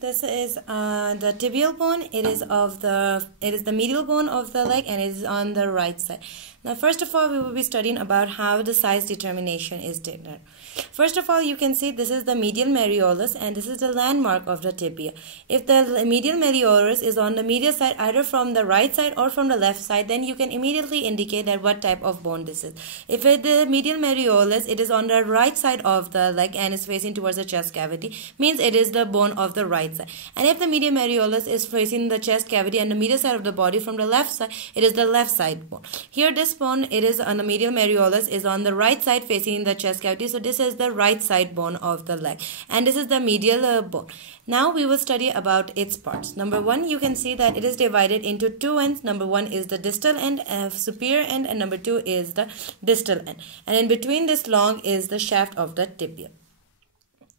this is the tibial bone. It is the medial bone of the leg, and it is on the right side. Now, first of all, we will be studying about how the size determination is done. First of all, you can see this is the medial malleolus, and this is the landmark of the tibia. If the medial malleolus is on the medial side, either from the right side or from the left side, then you can immediately indicate that what type of bone this is. If the medial malleolus, it is on the right side of the leg and is facing towards the chest cavity, means it is the bone of the right side. And if the medial malleolus is facing the chest cavity and the medial side of the body from the left side, it is the left side bone. Here, this bone, it is on the medial malleolus, is on the right side facing the chest cavity. So this is the right side bone of the leg, and this is the medial bone. Now we will study about its parts. Number one, you can see that it is divided into two ends. Number one is the distal end, superior end, and number two is the distal end. And in between this long is the shaft of the tibia.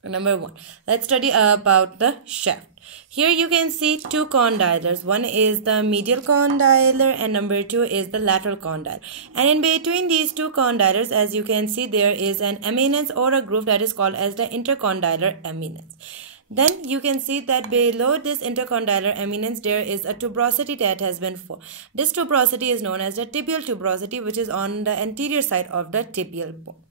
Number one, let's study about the shaft. Here you can see two condylers. One is the medial condylar and number two is the lateral condylar. And in between these two condylers, as you can see, there is an eminence or a groove that is called as the intercondylar eminence. Then you can see that below this intercondylar eminence, there is a tuberosity that has been formed. This tuberosity is known as the tibial tuberosity, which is on the anterior side of the tibial bone.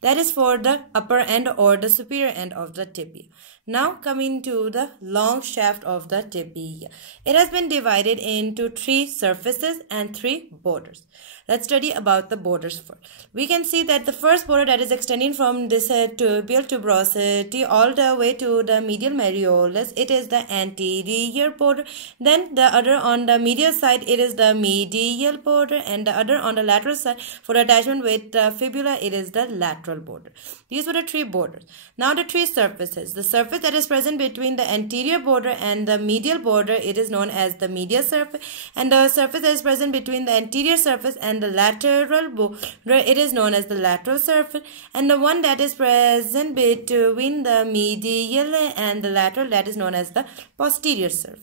That is for the upper end or the superior end of the tibia. Now coming to the long shaft of the tibia. It has been divided into three surfaces and three borders. Let's study about the borders first. We can see that the first border that is extending from this tibial tuberosity all the way to the medial malleolus, it is the anterior border. Then the other on the medial side, it is the medial border, and the other on the lateral side for attachment with the fibula, it is the lateral border. These were the three borders. Now the three surfaces. The surface that is present between the anterior border and the medial border, it is known as the medial surface, and the surface that is present between the anterior surface and the lateral border, it is known as the lateral surface, and the one that is present between the medial and the lateral, that is known as the posterior surface.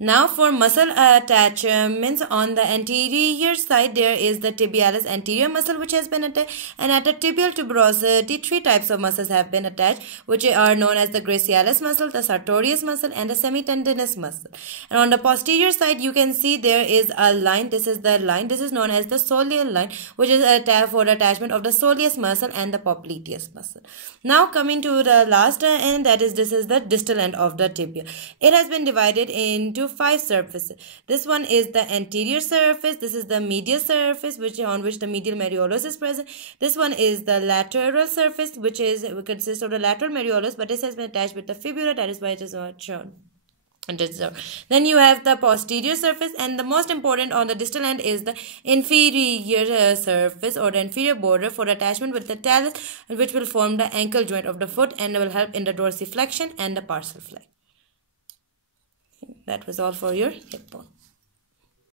Now for muscle attachments, on the anterior side there is the tibialis anterior muscle which has been attached, and at the tibial tuberosity three types of muscles have been attached, which are known as the gracialis muscle, the sartorius muscle, and the semitendinous muscle. And on the posterior side you can see there is a line. This is the line. This is known as the soleal line, which is for the attachment of the soleus muscle and the popliteus muscle. Now coming to the last end, that is this is the distal end of the tibia. It has been divided into five surfaces. This one is the anterior surface. This is the medial surface, on which the medial malleolus is present. This one is the lateral surface, which consists of the lateral malleolus, but this has been attached with the fibula. That is why it is not shown. Then you have the posterior surface, and the most important on the distal end is the inferior surface or the inferior border for attachment with the talus, which will form the ankle joint of the foot and will help in the dorsiflexion and the tarsal flexion. That was all for your hip bone.